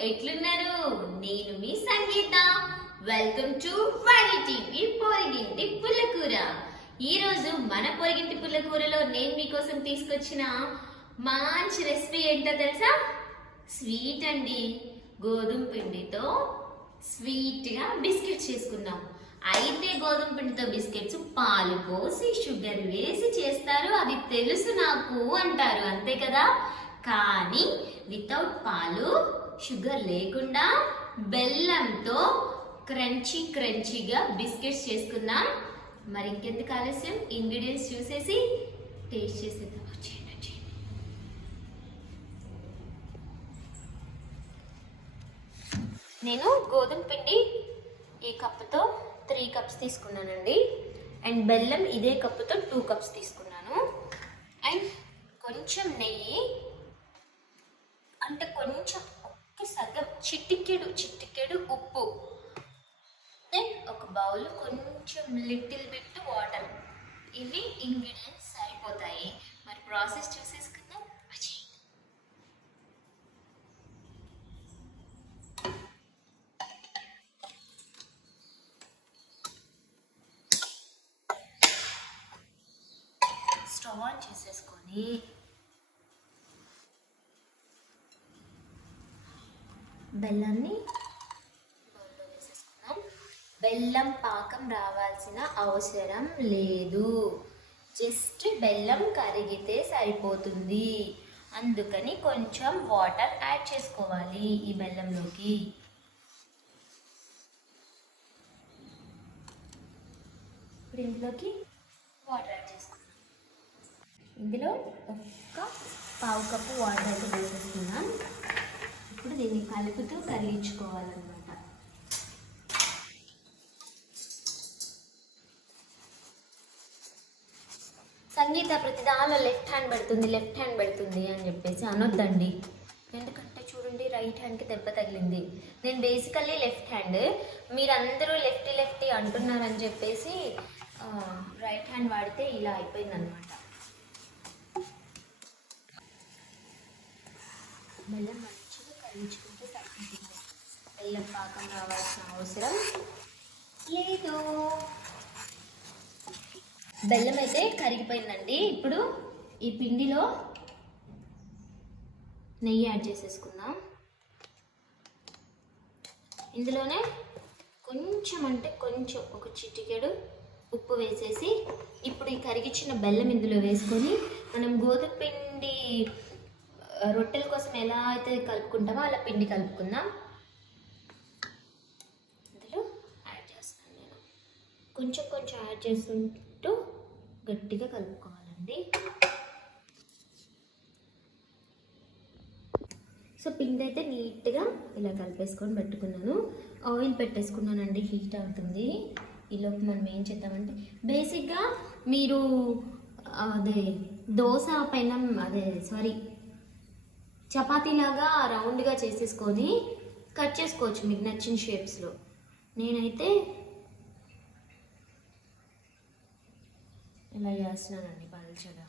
ఎట్లున్నారు? నేను మీ Sangeetha. Welcome to Vani TV పొరిగింటి పుల్లకూర ఈ రోజు మన పొరిగింటి పుల్లకూరలో నేను మీకోసం తీసుకొచ్చిన మంచి రెసిపీ ఏంటో తెలుసా? స్వీట్ అండి. గోధుమ పిండితో స్వీట్గా బిస్కెట్స్ చేసుకుందాం. అయితే గోధుమ పిండితో బిస్కెట్స్ పాలు పోసి షుగర్ వేసి చేస్తారు. అది తెలుసు నాకు అంటారు అంతే కదా? కానీ వితౌట్ పాలు షుగర్ లేకుండా బెల్లంతో క్రంచీ క్రంచీగా బిస్కెట్స్ చేసుకున్నాం మరి ఇంకెందుకు ఆలస్యం? ఇంగ్రీడియంట్స్ చూసేసి టేస్ట్ చేసేద్దాం. వచ్చేయండి వచ్చేయండి. నేను గోధుమ పిండి ఈ కప్పుతో త్రీ కప్స్ తీసుకున్నానండి. అండ్ బెల్లం ఇదే కప్పుతో టూ కప్స్ తీసుకున్నాను. అండ్ కొంచెం నెయ్యి అంటే కొంచెం సగం చిటికెడు చిటికెడు ఉప్పు. దెన్ ఒక బౌల్ కొంచెం లిటిల్ బిట్ వాటర్ ఇవి ఇంగ్రీడియంట్స్ సరిపోతాయి. మరి ప్రాసెస్ చూసేసుకుందాం. వచ్చేయండి. స్టవ్ ఆన్ చేసేసుకొని బెల్లాన్ని బౌల్లో బెల్లం పాకం రావాల్సిన అవసరం లేదు. జస్ట్ బెల్లం కరిగితే సరిపోతుంది. అందుకని కొంచెం వాటర్ యాడ్ చేసుకోవాలి ఈ బెల్లంలోకి. ఇప్పుడు ఇంట్లోకి వాటర్ యాడ్ చేసుకున్నాం ఇందులో ఒక్క పావు కప్పు వాటర్ అయితే వేసేసుకున్నాం ఇప్పుడు దీన్ని కలుపుతూ కరిగించుకోవాలన్నమాట. సంగీత ప్రతిదాలో లెఫ్ట్ హ్యాండ్ పెడుతుంది లెఫ్ట్ హ్యాండ్ పెడుతుంది అని చెప్పేసి అనొద్దండి. ఎందుకంటే చూడండి రైట్ హ్యాండ్కి దెబ్బ తగిలింది. నేను బేసికల్లీ లెఫ్ట్ హ్యాండ్ మీరందరూ లెఫ్ట్ లెఫ్ట్ అంటున్నారని చెప్పేసి రైట్ హ్యాండ్ వాడితే ఇలా అయిపోయింది అనమాట మంచిగా కరిగించుకుంటే సరిపోతుంది బెల్లం పాకం రావాల్సిన అవసరం లేదు బెల్లం అయితే కరిగిపోయిందండి. ఇప్పుడు ఈ పిండిలో నెయ్యి యాడ్ చేసేసుకుందాం. ఇందులోనే కొంచెం అంటే కొంచెం ఒక చిటికెడు ఉప్పు వేసేసి ఇప్పుడు ఈ కరిగించిన బెల్లం ఇందులో వేసుకొని మనం గోధుమ పిండి రొట్టెల కోసం ఎలా అయితే కలుపుకుంటామో అలా పిండి కలుపుకుందాం. అందులో యాడ్ చేస్తాను నేను. కొంచెం కొంచెం యాడ్ చేసుకుంటూ గట్టిగా కలుపుకోవాలండి. సో పిండి అయితే నీట్గా ఇలా కలిపేసుకొని పెట్టుకున్నాను. ఆయిల్ పెట్టేసుకున్నానండి హీట్ అవుతుంది. ఈలోపు మనం ఏం చేద్దామంటే బేసిక్గా మీరు అదే దోశ పైన అదే సారీ చపాతీలాగా రౌండ్గా చేసేసుకొని కట్ చేసుకోవచ్చు మీకు నచ్చిన షేప్స్లో. నేనైతే ఇలా చేస్తున్నానండి పలుచగా.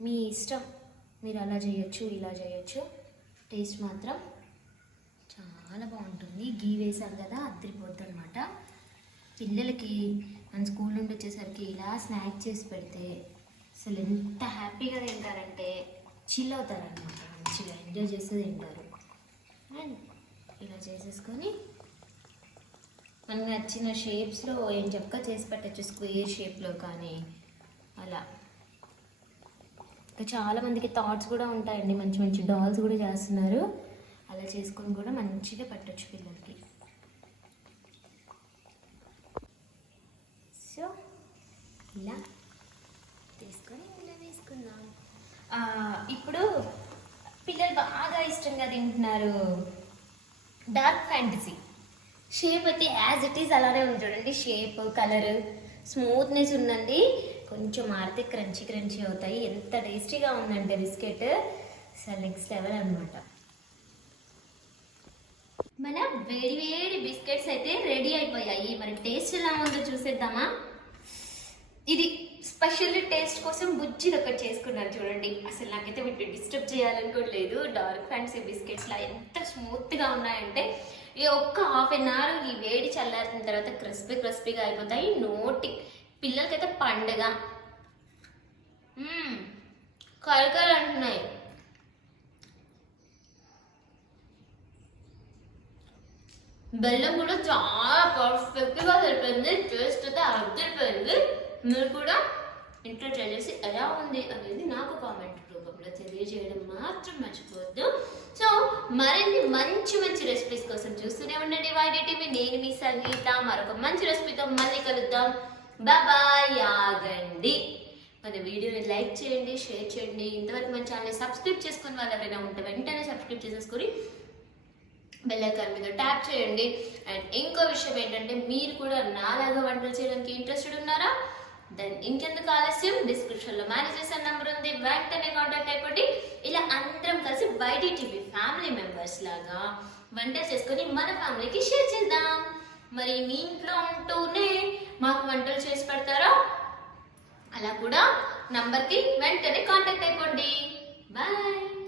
మీ ఇష్టం. మీరు అలా చేయొచ్చు ఇలా చేయొచ్చు. టేస్ట్ మాత్రం చాలా బాగుంటుంది. గీ వేశారు కదా అద్దరిపోద్ది అనమాట పిల్లలకి మన స్కూల్ నుండి వచ్చేసరికి ఇలా స్నాక్ చేసి పెడితే అసలు ఎంత హ్యాపీగా తింటారంటే చిల్ అవుతారనమాట మంచిగా ఎంజాయ్ చేస్తూ తింటారు. అండ్ ఇలా చేసేసుకొని మనకు నచ్చిన షేప్స్లో ఏం చెప్పక చేసి పెట్టచ్చు స్క్వేర్ షేప్లో కానీ అలా. ఇంకా చాలామందికి థాట్స్ కూడా ఉంటాయండి. మంచి మంచి డాల్స్ కూడా చేస్తున్నారు. అలా చేసుకొని కూడా మంచిగా పెట్టచ్చు పిల్లలకి. సో ఇలా. ఇప్పుడు పిల్లలు బాగా ఇష్టంగా తింటున్నారు డార్క్ ఫ్యాంటసీ. షేప్ అయితే యాజ్ ఇట్ ఈస్ అలానే ఉంది చూడండి. షేప్ కలర్ స్మూత్నెస్ ఉందండి. కొంచెం మారితే క్రంచీ క్రంచీ అవుతాయి. ఎంత టేస్టీగా ఉందంటే బిస్కెట్. అసలు నెక్స్ట్ లెవెల్ అనమాట మన వేడి వేడి బిస్కెట్స్ అయితే రెడీ అయిపోయాయి. మరి టేస్ట్ ఎలా ఉందో చూసేద్దామా? ఇది స్పెషల్ టేస్ట్ కోసం బుజ్జిది ఒకటి చేసుకున్నాను చూడండి. అసలు నాకైతే వీటిని డిస్టర్బ్ చేయాలనుకోవట్లేదు డార్క్ ఫ్యాన్సీ బిస్కెట్స్ లా ఎంత స్మూత్గా ఉన్నాయంటే ఈ ఒక్క హాఫ్ అన్ అవర్ ఈ వేడి చల్లారిన తర్వాత క్రిస్పీ క్రిస్పీగా అయిపోతాయి. నోటి పిల్లలకైతే పండగ. కరకలు అంటున్నాయి. బెల్లం కూడా చాలా పర్ఫెక్ట్గా సరిపోయింది. టేస్ట్ అయితే అద్దరిపోయింది. మీరు కూడా ఇంట్లో ట్రై చేసి ఎలా ఉంది అనేది నాకు కామెంట్ రూపంలో తెలియజేయడం మాత్రం మర్చిపోవద్దు. సో మరిన్ని మంచి మంచి రెసిపీస్ కోసం చూస్తూనే ఉండండి వైడి టీవీ నేను మీ సంగీత. మరొక మంచి రెసిపీతో మళ్ళీ కలుద్దాం. బాబాయ్ ఆగండి. మన వీడియోని లైక్ చేయండి షేర్ చేయండి. ఇంతవరకు మన ఛానల్ని సబ్స్క్రైబ్ చేసుకుని వాళ్ళు ఎవరైనా ఉంటే వెంటనే సబ్స్క్రైబ్ చేసేసుకొని బెల్లకాయ మీద ట్యాప్ చేయండి. అండ్ ఇంకో విషయం ఏంటంటే మీరు కూడా నాలాగా వంటలు చేయడానికి ఇంట్రెస్టెడ్ ఉన్నారా? దెన్ ఇంకెందుకు ఆలస్యం? డిస్క్రిప్షన్లో మేనేజ్ చేసే నంబర్ ఉంది. వెంటనే కాంటాక్ట్ అయిపోండి. ఇలా అందరం కలిసి వైడి టీవీ ఫ్యామిలీ మెంబర్స్ లాగా వంట చేసుకొని మన ఫ్యామిలీకి షేర్ చేద్దాం. మరి మీ ఇంట్లో ఉంటూనే మాకు వంటలు చేసి పెడతారా? అలా కూడా నంబర్కి వెంటనే కాంటాక్ట్ అయిపోండి. బాయ్